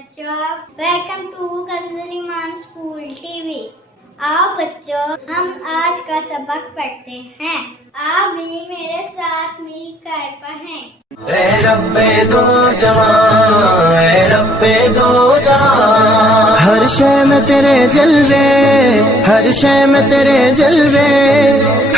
बच्चों, welcome to Kanzul Iman school TV. आओ बच्चों, हम आज का सबक पढ़ते हैं। आप भी मेरे साथ मिलकर पढ़ें। ए रब्बे दो जहां, ए रब्बे दो जहां, हर शय में तेरे जलवे, हर शय में तेरे जलवे,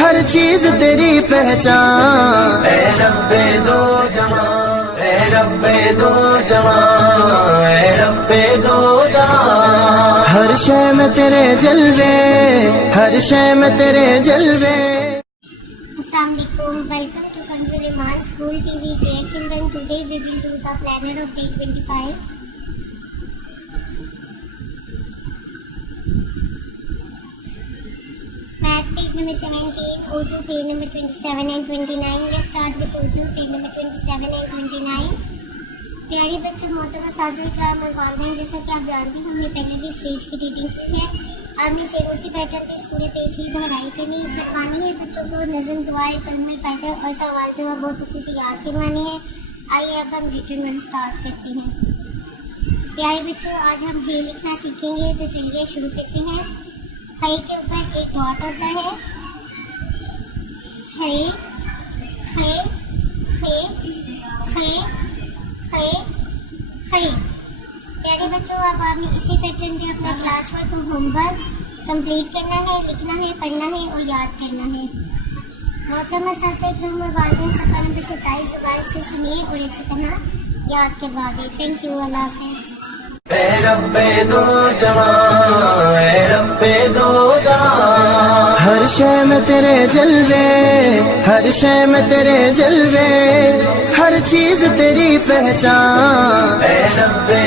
हर चीज तेरी पहचान। ए रब्बे दो जहां, ए रब्बे दो जहां, ए रब्बे दो जहां, हर शय में तेरे जलवे, हर शय में तेरे जलवे। Assalamualaikum, welcome to Kanzul Iman School TV. Dear children, today we will do the planner of day 25. Math page number 17, Urdu page number 27 and 29. Let's start with Urdu page number 27 and 29. प्यारे बच्चों, मोहतरम साज़िल इकराम और वालिदैन, जैसा कि आप जानते हैं हमने पहले भी इस पेज की रीडिंग की है। आपने सेम उसी पैटर्न पे इस पूरे पेज की दोहराई करवानी है। बच्चों को नज़म, दुआएं, कलमे, कायदे और सवाल जो है बहुत अच्छे से याद करवाने हैं। आइए अब हम रिटन वन स्टार्ट करते हैं। प्यारे बच्चों, आज हम हे लिखना सीखेंगे, तो चलिए शुरू करते हैं। हे के ऊपर एक डॉट होता है। हे हे हे हे हे हे। प्यारे बच्चों, अब आपने इसी पैटर्न पे अपना क्लास वर्क और होमवर्क कंप्लीट करना है, लिखना है, पढ़ना है और याद करना है। मोहतरम साथ और वालिदैन सफ़ा नंबर 27 दोबारा से सुनिए और अच्छी तरह याद करवा दें। थैंक यू, अल्लाह हाफ़िज़। ए रब्बे दो जहां, ए रब्बे दो जहां, हर शय में तेरे जलवे, हर शय में तेरे जलवे, हर चीज तेरी पहचान। ए रब्बे